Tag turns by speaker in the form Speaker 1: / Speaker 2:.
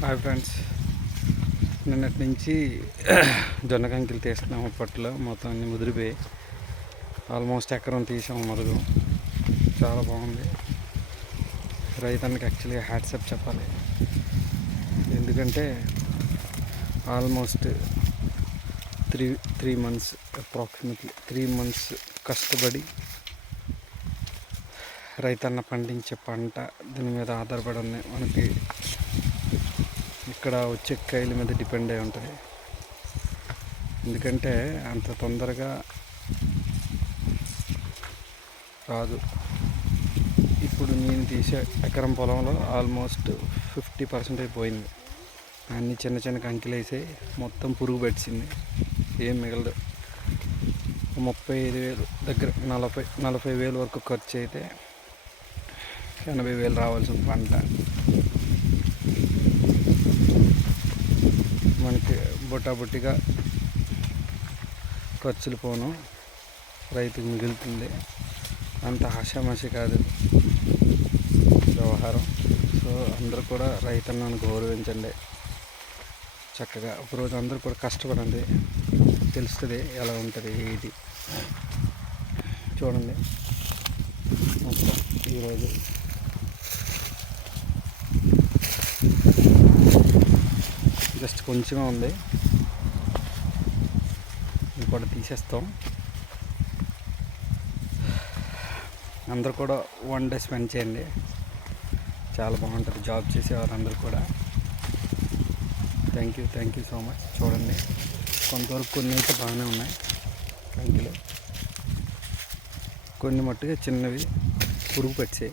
Speaker 1: Hi friends. నిన్నటి నుంచి జొన్న కంకిలు తీస్తున్నాం అప్పట్లో మొత్తం అన్ని ముదిరిపోయి ఆల్మోస్ట్ ఎకరం తీసాం మరుగు. చాలా బాగుంది. రైతన్నకి యాక్చువల్గా హ్యాట్సప్ చెప్పాలి. ఎందుకంటే almost three three months approximately three months కష్టపడి రైతన్న పండించే పంట దీని మీద ఆధారపడి ఉంది మనకి ఇక్కడ వచ్చే కాయల మీద డిపెండ్ అయి ఉంటుంది. ఎందుకంటే అంత తొందరగా రాదు. ఇప్పుడు నేను తీసే ఎకరం పొలంలో ఆల్మోస్ట్ ఫిఫ్టీ పర్సెంట్ అయిపోయింది. అన్ని చిన్న చిన్న కంకిలు వేసి మొత్తం పురుగు పెట్టింది ఏం మిగలదు. ముప్పై ఐదు వేలు దగ్గర నలభై నలభై వేలు వరకు ఖర్చు అయితే ఎనభై వేలు రావాల్సిన పంట మనకి బొట్టాబొట్టిగా ఖర్చులు పోను. రైతుకు మిగులుతుంది. అంత ఆశామాషి కాదు. వ్యవహారం. సో అందరూ కూడా రైతన్నను గౌరవించండి. చక్కగా. ఒకరోజు అందరూ కూడా కష్టపడండి. తెలుస్తుంది ఎలా ఉంటుంది ఇది చూడండి. మొత్తం ఈరోజు జస్ట్ కొంచెమే ఉంది. ఇంకోటి కూడా తీసేస్తాం. అందరు కూడా వన్ డే స్పెండ్ చేయండి. చాలా బాగుంటుంది. జాబ్ చేసేవారందరూ కూడా. Thank you thank you so much చూడండి. కొంతవరకు కొన్ని అయితే బాగానే ఉన్నాయి. కంకిలు కొన్ని మట్టుగా చిన్నవి పురుగు పెట్టాయి